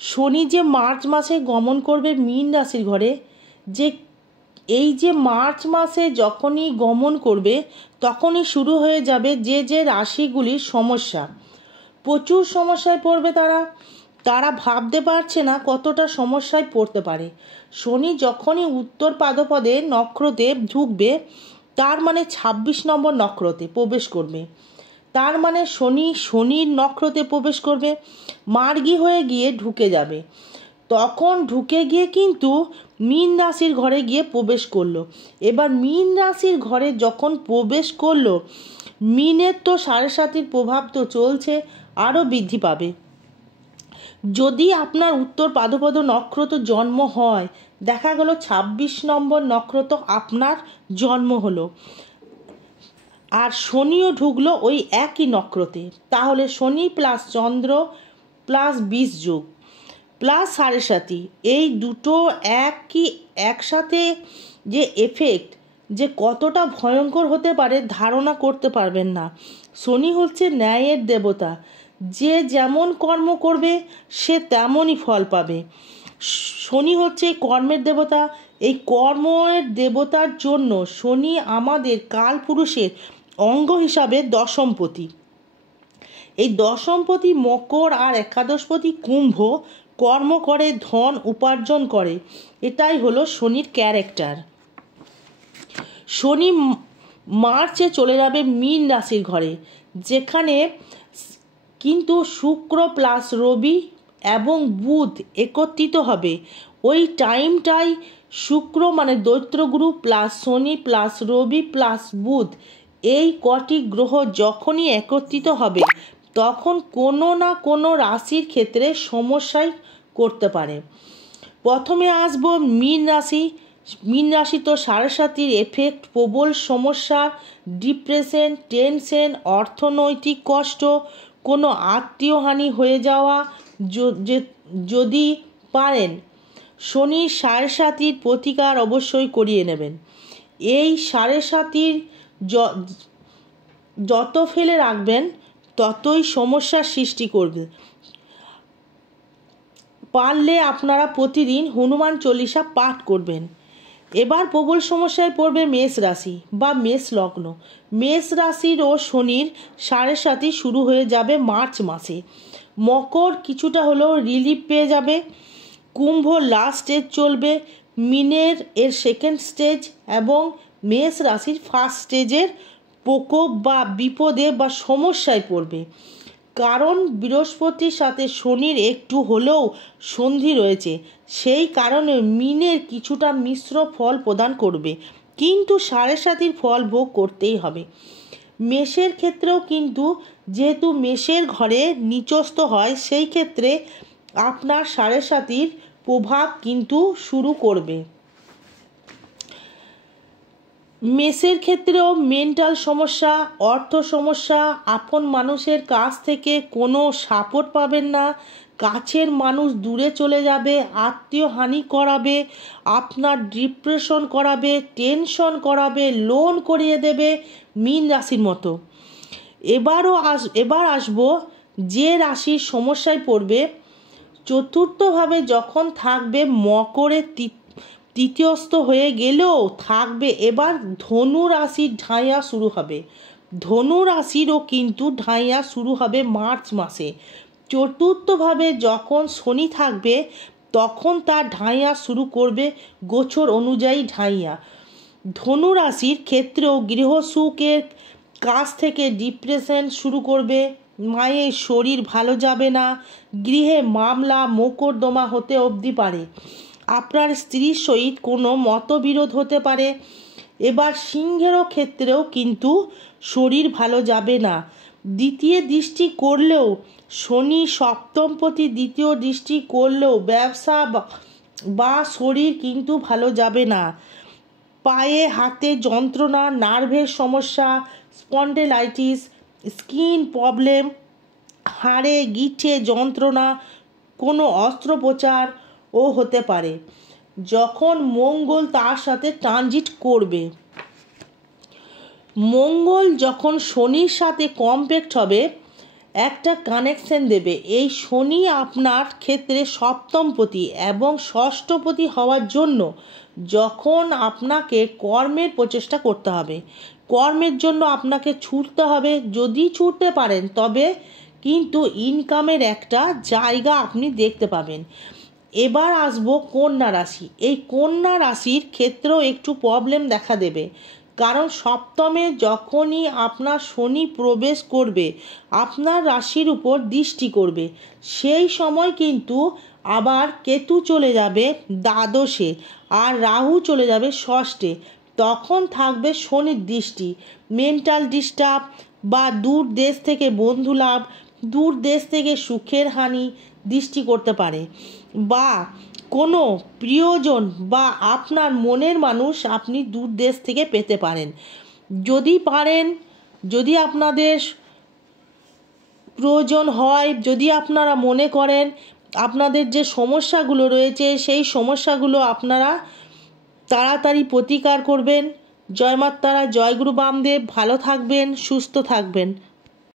শনি যে মার্চ মাসে গমন করবে মীন রাশির ঘরে, যে এই যে মার্চ মাসে যখনই গমন করবে তখনই শুরু হয়ে যাবে যে রাশিগুলির সমস্যা। প্রচুর সমস্যায় পড়বে তারা ভাবতে পারছে না কতটা সমস্যায় পড়তে পারে। শনি যখনই উত্তর পাদপদে নক্ষত্রে ঢুকবে, তার মানে 26 নম্বর নক্ষত্রে প্রবেশ করবে। তার মানে শনির নক্ষত্রে প্রবেশ করবে, মার্গী হয়ে গিয়ে ঢুকে যাবে। তখন ঢুকে গিয়ে কিন্তু মীন রাশির ঘরে গিয়ে প্রবেশ করলো। এবার মীন রাশির ঘরে যখন প্রবেশ করলো, মীনের তো 7.5 প্রভাব তো চলছে, আরও বৃদ্ধি পাবে। যদি আপনার উত্তর পাদপদ নক্ষত্র জন্ম হয়, দেখা গেল 26 নম্বর নক্ষত্র আপনার জন্ম হলো, আর শনিও ঢুকলো ওই একই নক্ষত্রে, তাহলে শনি প্লাস চন্দ্র প্লাস 20 যোগ প্লাস 7.5, এই দুটো একসাথে যে এফেক্ট যে কতটা ভয়ঙ্কর হতে পারে ধারণা করতে পারবেন না। শনি হচ্ছে ন্যায়ের দেবতা, যে যেমন কর্ম করবে সে তেমনই ফল পাবে। শনি হচ্ছে কর্মের দেবতা। এই কর্মের দেবতার জন্য শনি আমাদের কালপুরুষের অঙ্গ হিসাবে দশমপতি। এই দশমপতি মকর আর একাদশপতি কুম্ভ কর্ম করে, ধন উপার্জন করে, এটাই হলো শনির ক্যারেক্টার। শনি মার্চে চলে যাবে মীন রাশির ঘরে, যেখানে কিন্তু শুক্র প্লাস রবি এবং বুধ একত্রিত হবে। ওই টাইমটাই শুক্র মানে দৈত্যগুরু প্লাস শনি প্লাস রবি প্লাস বুধ, এই কটি গ্রহ যখনই একত্রিত হবে তখন কোনো না কোনো রাশির ক্ষেত্রে সমস্যায় করতে পারে। প্রথমে আসবো মীন রাশি। মীন রাশি তো 7.5 এফেক্ট, প্রবল সমস্যা, ডিপ্রেশন, টেনশন, অর্থনৈতিক কষ্ট, কোনো আত্মীয়হানি হয়ে যাওয়া। যদি পারেন শনির 7.5 প্রতিকার অবশ্যই করিয়ে নেবেন। এই 7.5 যত ফেলে রাখবেন ততই সমস্যার সৃষ্টি করবে। পারলে আপনারা প্রতিদিন হনুমান চল্লিশা পাঠ করবেন। এবার প্রবল সমস্যায় পড়বে মেষ রাশি বা মেষ লগ্ন। মেষ রাশির ও শনির 7.5 শুরু হয়ে যাবে মার্চ মাসে। মকর কিছুটা হলেও রিলিফ পেয়ে যাবে, কুম্ভ লাস্ট স্টেজ চলবে, মিনের এর সেকেন্ড স্টেজ এবং মেষ রাশির ফার্স্ট স্টেজের প্রকোপ বা বিপদে বা সমস্যায় পড়বে। কারণ বৃহস্পতির সাথে শনির একটু হলেও সন্ধি রয়েছে, সেই কারণে মিনের কিছুটা মিশ্র ফল প্রদান করবে, কিন্তু 7.5 ফল ভোগ করতেই হবে। মেষের ক্ষেত্রেও কিন্তু যেহেতু মেষের ঘরে নিচস্থ হয়, সেই ক্ষেত্রে আপনার 7.5 প্রভাব কিন্তু শুরু করবে। মেষের ক্ষেত্রেও মেন্টাল সমস্যা, অর্থ সমস্যা, আপন মানুষের কাছ থেকে কোনো সাপোর্ট পাবেন না, কাছের মানুষ দূরে চলে যাবে, আত্মীয় হানি করাবে, আপনার ডিপ্রেশন করাবে, টেনশন করাবে, লোন করিয়ে দেবে, মীন রাশির মতো। এবার আসবো যে রাশির সমস্যায় পড়বে। চতুর্থভাবে যখন থাকবে মকরের তৃতীয়স্থ হয়ে গেলেও থাকবে, এবার ধনু রাশির ঢাইয়া শুরু হবে। ধনু রাশিরও কিন্তু ঢাইয়া শুরু হবে মার্চ মাসে। চতুর্থভাবে যখন শনি থাকবে তখন তার ঢাইয়া শুরু করবে গোচর অনুযায়ী ঢাইয়া। ধনু রাশির ক্ষেত্রেও গৃহসুখের কাছ থেকে ডিপ্রেশন শুরু করবে, মায়ের শরীর ভালো যাবে না, গৃহে মামলা মোকদ্দমা হতে অবধি পারে, আপনার স্ত্রীর সহিত কোনো মতবিরোধ হতে পারে। এবার সিংহেরও ক্ষেত্রেও কিন্তু শরীর ভালো যাবে না। দ্বিতীয় দৃষ্টি করলেও শনি সপ্তমপতি দ্বিতীয় দৃষ্টি করলেও ব্যবসা বা শরীর কিন্তু ভালো যাবে না। পায়ে হাতে যন্ত্রণা, নার্ভের সমস্যা, স্পন্ডেলাইটিস, স্কিন প্রবলেম, হাড়ে গিঁঠে যন্ত্রণা, কোনো অস্ত্রোপচারও হতে পারে যখন মঙ্গল তার সাথে ট্রানজিট করবে। মঙ্গল যখন শনির সাথে কম্প্যাক্ট হবে একটা কানেকশন দেবে। এই শনি আপনার ক্ষেত্রে সপ্তমপতি এবং ষষ্ঠপতি হওয়ার জন্য যখন আপনাকে কর্মের প্রচেষ্টা করতে হবে, কর্মের জন্য আপনাকে ছুটতে হবে। যদি ছুটতে পারেন তবে কিন্তু ইনকামের একটা জায়গা আপনি দেখতে পাবেন। এবার আসবো কন্যা রাশি। এই কন্যা রাশির ক্ষেত্রেও একটু প্রবলেম দেখা দেবে, কারণ সপ্তমে যখনই আপনার শনি প্রবেশ করবে আপনার রাশির উপর দৃষ্টি করবে, সেই সময় কিন্তু আবার কেতু চলে যাবে দ্বাদশে আর রাহু চলে যাবে ষষ্ঠে। তখন থাকবে শনির দৃষ্টি। মেন্টাল ডিস্টার্ব বা দূর দেশ থেকে বন্ধু লাভ, দূর দেশ থেকে সুখের হানি দৃষ্টি করতে পারে, বা কোনো প্রিয়জন বা আপনার মনের মানুষ আপনি দূর দেশ থেকে পেতে পারেন। যদি পারেন, যদি আপনাদের প্রয়োজন হয়, যদি আপনারা মনে করেন আপনাদের যে সমস্যাগুলো রয়েছে সেই সমস্যাগুলো আপনারা তাড়াতাড়ি প্রতিকার করবেন। জয় মা তারা, জয় গুরু বামদেব। ভালো থাকবেন, সুস্থ থাকবেন।